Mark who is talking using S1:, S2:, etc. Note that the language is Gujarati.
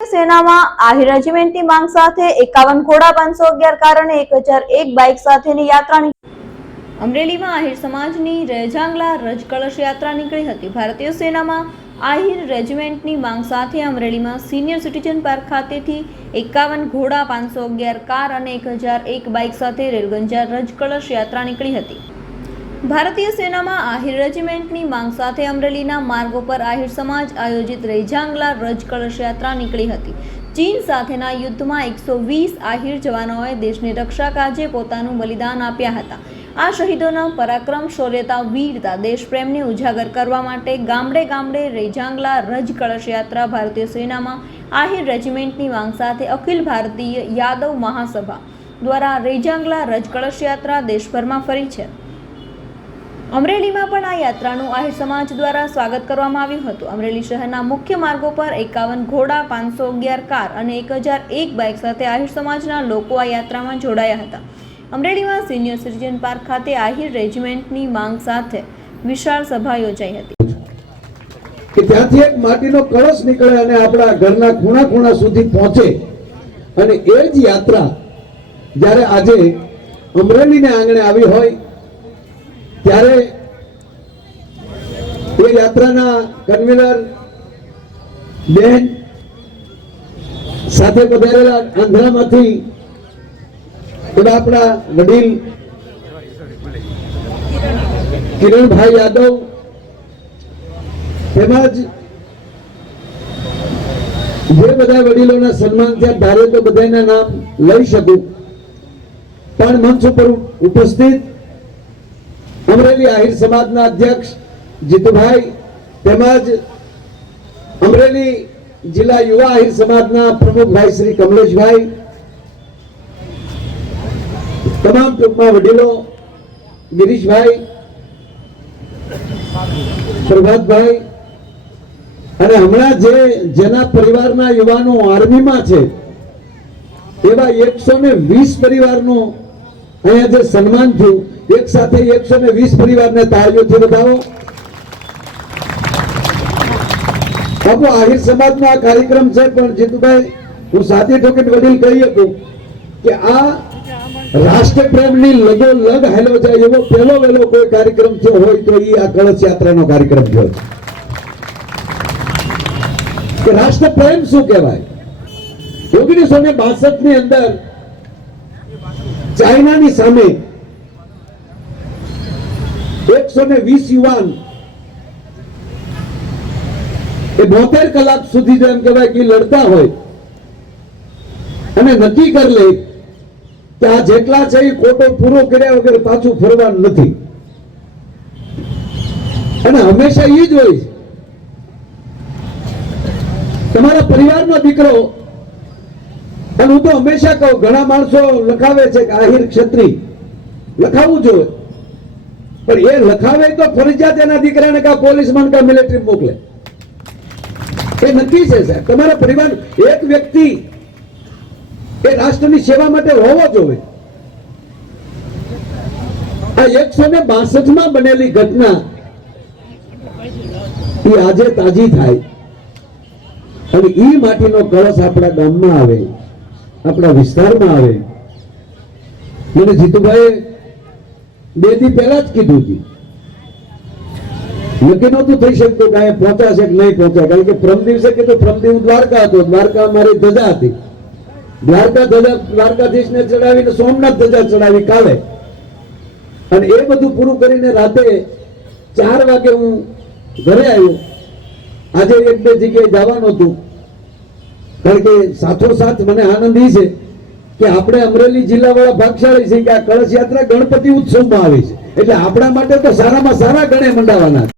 S1: સેનામાં આહી રેજિમેન્ટની માંગ સાથે એકાવન ઘોડા પાંચસો અગિયાર કારણે એક હજાર એક બાઇક સાથેની યાત્રા અમરેલીમાં આહિર સમાજની રેજાંગલા રજ કળશ યાત્રા નીકળી હતી. ભારતીય સેનામાં આહિર રેજિમેન્ટની માંગ સાથે અમરેલીમાં સિનિયર સિટીઝન પાર્ક ખાતેથી એકાવન ઘોડા પાંચસો અગિયાર કાર અને એક હજાર એક બાઇક સાથે રેલગંજા રજ કળશ યાત્રા નીકળી હતી. ભારતીય સેનામાં આહિર રેજિમેન્ટની માંગ સાથે અમરેલીના માર્ગો પર આહિર સમાજ આયોજિત રેજાંગલા રજ કળશ યાત્રા નીકળી હતી. ચીન સાથેના યુદ્ધમાં એકસો વીસ આહિર જવાનોએ દેશની રક્ષા કાજે પોતાનું બલિદાન આપ્યા હતા. આ શહીદોના પરાક્રમ, શૌર્યતા, વીરતા, દેશપ્રેમને ઉજાગર કરવા માટે ગામડે ગામડે રેજાંગલા રજ કળશ યાત્રા ભારતીય સેનામાં આહિર રેજિમેન્ટની માંગ સાથે અખિલ ભારતીય યાદવ મહાસભા દ્વારા રેજાંગલા રજ કળશ યાત્રા દેશભરમાં ફરી છે. અમરેલીમાં પણ આ યાત્રાનું આહિર સમાજ દ્વારા સ્વાગત કરવામાં આવ્યું હતું. અમરેલી શહેરના મુખ્ય માર્ગો પર એકાવન ઘોડા, પાંચસો અગિયાર કાર અને એક હજાર એક બાઇક સાથે આહિર સમાજના લોકો આ યાત્રામાં જોડાયા હતા. અમરેલીમાં સિનિયર સિટીઝન પાર્ક ખાતે આહિર રેજિમેન્ટની માંગ સાથે વિશાળ સભા યોજાઈ હતી.
S2: કે ત્યાંથી એક માટીનો કળશ નીકળે અને આપણા ઘરના ખૂણા ખૂણા સુધી પહોંચે. અને એ જ યાત્રા જ્યારે આજે અમરેલીને આંગણે આવી હોય ત્યારે એ યાત્રાના કન્વીનર બેન સાથે પધારેલા આંધ્રામાંથી એવા આપણા વડીલ કિરણભાઈ યાદવ, તેમજ જે બધા વડીલોના સન્માન થયા ધારે તો બધાના નામ લઈ શકું. પણ મંચ ઉપર ઉપસ્થિત અમરેલી આહિર સમાજના અધ્યક્ષ જીતુભાઈ તેમજ અમરેલી જિલ્લા યુવા આહિર સમાજના પ્રમુખભાઈ શ્રી કમલેશભાઈ, તમામ ટૂંકમાં વડીલો ગિરીશભાઈ, પ્રભાતભાઈ અને હમણાં જે જેના પરિવારના યુવાનો આર્મીમાં છે, એવા એકસો ને વીસ પરિવારનું અહીંયા જે સન્માન થયું. એક સાથે એકસો ને વીસ પરિવારને તાળીઓથી બતાવો બાપુ, આહિર સમાજનો આ કાર્યક્રમ છે, પણ જીતુભાઈ, હું સાથી ઠોકીને વડીલ કહી હતું કે આ રાષ્ટ્રપ્રેમની લગો લગ હેલો જાય એવો પહેલો વહેલો કોઈ કાર્યક્રમ થયો હોય તો એ આ કળશ યાત્રાનો કાર્યક્રમ થયો કે રાષ્ટ્ર શું કહેવાય? ઓગણીસો ને બાસઠની અંદર ચાઇનાની સામે એકસો ને વીસ યુવાન એ બોતેર કલાક સુધી જેમ કહેવાય કે લડતા હોય. અને નક્કી કરી લે કે આ જેટલા છે એ ખોટો પૂરો કર્યા વગર પાછું ફરવાનું નથી. અને હંમેશા એ જ હોય તમારા પરિવારનો દીકરો અને હું તો હંમેશા કહું, ઘણા માણસો લખાવે છે કે આહિર ક્ષત્રિય. લખાવું જોઈએ. પણ એ લખાવે તો ફરજિયાત એના દીકરાને કા પોલીસમાં કા મિલિટરી મોકલે. એ નક્કી છે, સાહેબ. તમારા પરિવાર, એક વ્યક્તિ એ રાષ્ટ્રની સેવા માટે હોવો જોઈએ. આ એકસો ને બાસઠમાં બનેલી ઘટના એ આજે તાજી થાય. અને ઈ માટીનો કળશ આપણા ગામમાં આવે. આપણા વિસ્તારમાં આવે. મને જીતુભાઈ બે દી પહેલા જ કીધું હતું. નક્કી નહોતું થઈ શકતું કે પહોંચાશે કે નહીં પહોંચાય. કારણ કે પ્રમ દિવસે કીધું પ્રમ દિવસ દ્વારકા હતો. દ્વારકા મારી ધજા હતી. દ્વારકા ધજા દ્વારકાધીશ ને ચડાવીને સોમનાથ ધજા ચડાવી કાલે. અને એ બધું પૂરું કરીને રાતે ચાર વાગે હું ઘરે આવ્યો. આજે એક બે જગ્યાએ જવાનું હતું. કારણ કે સાથોસાથ મને આનંદ એ છે કે આપણે અમરેલી જિલ્લા વાળા ભાગશાળી છે કે આ કળશ યાત્રા ગણપતિ ઉત્સવમાં આવે છે. એટલે આપણા માટે તો સારામાં સારા ગણે મંડાવાના